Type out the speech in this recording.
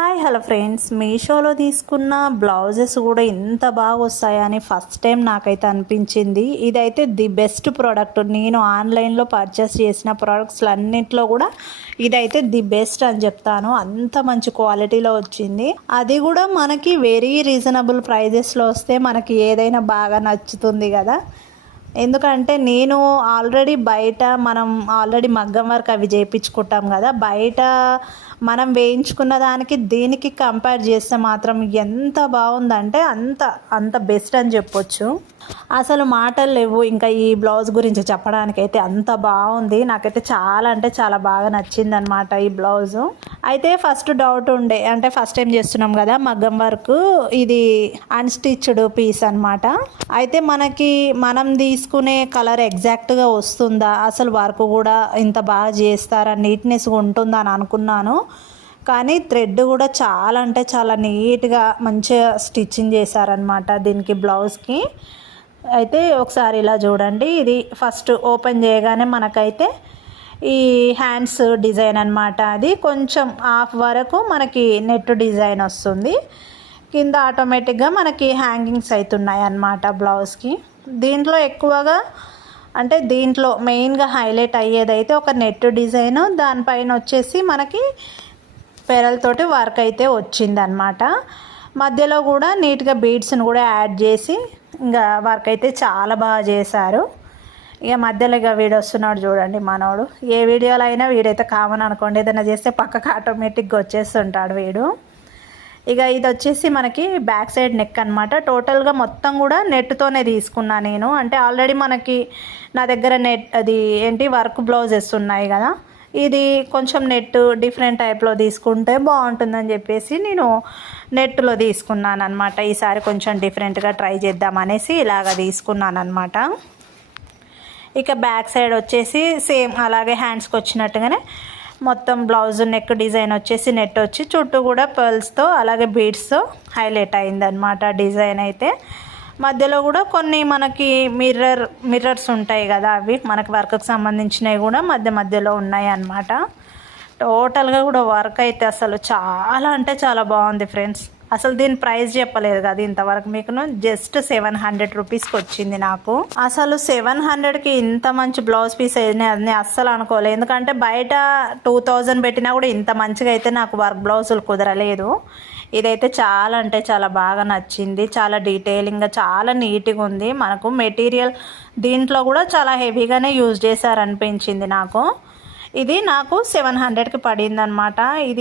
Hi hello friends, మీషోలో తీసుకున్న blouses కూడా ఇంత బాగా వస్తాయని ఫస్ట్ టైం నాకైతే అనిపించింది. ఇదైతే ది బెస్ట్ ప్రోడక్ట్. నేను ఆన్లైన్లో పర్చేస్ చేసిన ప్రోడక్ట్స్ అన్నింటిలో కూడా ఇదైతే ది బెస్ట్ అని చెప్తాను. అంత మంచి క్వాలిటీలో వచ్చింది. అది కూడా మనకి వెరీ రీజనబుల్ ప్రైజెస్లో వస్తే మనకి ఏదైనా బాగా నచ్చుతుంది కదా. ఎందుకంటే నేను మనం ఆల్రెడీ మగ్గం వర్క్ అవి చేయించుకుంటాం కదా. బయట మనం వేయించుకున్న దానికి దీనికి కంపేర్ చేస్తే మాత్రం ఎంత బాగుందంటే అంత అంత బెస్ట్ అని చెప్పొచ్చు. అసలు మాటలు లేవు ఇంకా ఈ బ్లౌజ్ గురించి చెప్పడానికైతే. అంత బాగుంది. నాకైతే చాలా అంటే చాలా బాగా నచ్చింది అనమాట ఈ బ్లౌజు. అయితే ఫస్ట్ డౌట్ ఉండే, అంటే ఫస్ట్ టైం చేస్తున్నాం కదా మగ్గం వర్క్, ఇది అన్స్టిచ్డ్ పీస్ అనమాట. అయితే మనం తీసుకునే కలర్ ఎగ్జాక్ట్గా వస్తుందా, అసలు వర్క్ కూడా ఇంత బాగా చేస్తారా, నీట్నెస్గా ఉంటుందా అని అనుకున్నాను. కానీ థ్రెడ్ కూడా చాలా అంటే చాలా నీట్గా మంచిగా స్టిచ్చింగ్ చేశారనమాట దీనికి బ్లౌజ్కి. అయితే ఒకసారి ఇలా చూడండి. ఇది ఫస్ట్ ఓపెన్ చేయగానే మనకైతే ఈ హ్యాండ్స్ డిజైన్ అనమాట. అది కొంచెం హాఫ్ వరకు మనకి నెట్ డిజైన్ వస్తుంది. కింద ఆటోమేటిక్గా మనకి హ్యాంగింగ్స్ అవుతున్నాయి అన్నమాట బ్లౌజ్కి. దీంట్లో ఎక్కువగా అంటే దీంట్లో మెయిన్గా హైలైట్ అయ్యేదైతే ఒక నెట్ డిజైన్, దానిపైన వచ్చేసి మనకి పెరల్తోటి వర్క్ అయితే వచ్చిందనమాట. మధ్యలో కూడా నీట్గా బీడ్స్ని కూడా యాడ్ చేసి ఇంకా వర్క్ అయితే చాలా బాగా చేశారు. ఇక మధ్యలో ఇక వీడు వస్తున్నాడు చూడండి మనోడు. ఏ వీడియోలో అయినా వీడైతే కామన్ అనుకోండి, ఏదైనా చేస్తే పక్కకు ఆటోమేటిక్గా వచ్చేస్తుంటాడు వీడు. ఇక ఇది వచ్చేసి మనకి బ్యాక్ సైడ్ నెక్ అనమాట. టోటల్గా మొత్తం కూడా నెట్తోనే తీసుకున్నా నేను. అంటే ఆల్రెడీ మనకి నా దగ్గర వర్క్ బ్లౌజెస్ ఉన్నాయి కదా. ఇది కొంచెం నెట్ డిఫరెంట్ టైప్లో తీసుకుంటే బాగుంటుందని చెప్పేసి నేను నెట్లో తీసుకున్నాను అనమాట. ఈసారి కొంచెం డిఫరెంట్గా ట్రై చేద్దామనేసి ఇలాగ తీసుకున్నాను అనమాట. ఇక బ్యాక్ సైడ్ వచ్చేసి సేమ్ అలాగే హ్యాండ్స్కి వచ్చినట్టుగానే మొత్తం బ్లౌజ్ నెక్ డిజైన్ వచ్చేసి నెట్ వచ్చి చుట్టూ కూడా పర్ల్స్తో అలాగే బీడ్స్తో హైలైట్ అయిందనమాట డిజైన్ అయితే. మధ్యలో కూడా కొన్ని మనకి మిర్రర్స్ ఉంటాయి కదా, అవి మనకి వర్క్కి సంబంధించినవి కూడా మధ్యలో ఉన్నాయి అన్నమాట. టోటల్గా కూడా వర్క్ అయితే అసలు చాలా అంటే చాలా బాగుంది ఫ్రెండ్స్. అసలు దీని ప్రైస్ చెప్పలేదు కదా ఇంతవరకు మీకు. జస్ట్ 700 రూపీస్కి వచ్చింది నాకు. అసలు 700కి ఇంత మంచి బ్లౌజ్ పీస్ అని అస్సలు అనుకోలేదు. ఎందుకంటే బయట 2000 పెట్టినా కూడా ఇంత మంచిగా అయితే నాకు వర్క్ బ్లౌజులు కుదరలేదు. ఇదైతే చాలా అంటే చాలా బాగా నచ్చింది. చాలా డీటెయిలింగ్గా చాలా నీట్గా ఉంది. మనకు మెటీరియల్ దీంట్లో కూడా చాలా హెవీగానే యూజ్ చేశారనిపించింది నాకు. ఇది నాకు 700కి పడింది అనమాట. ఇది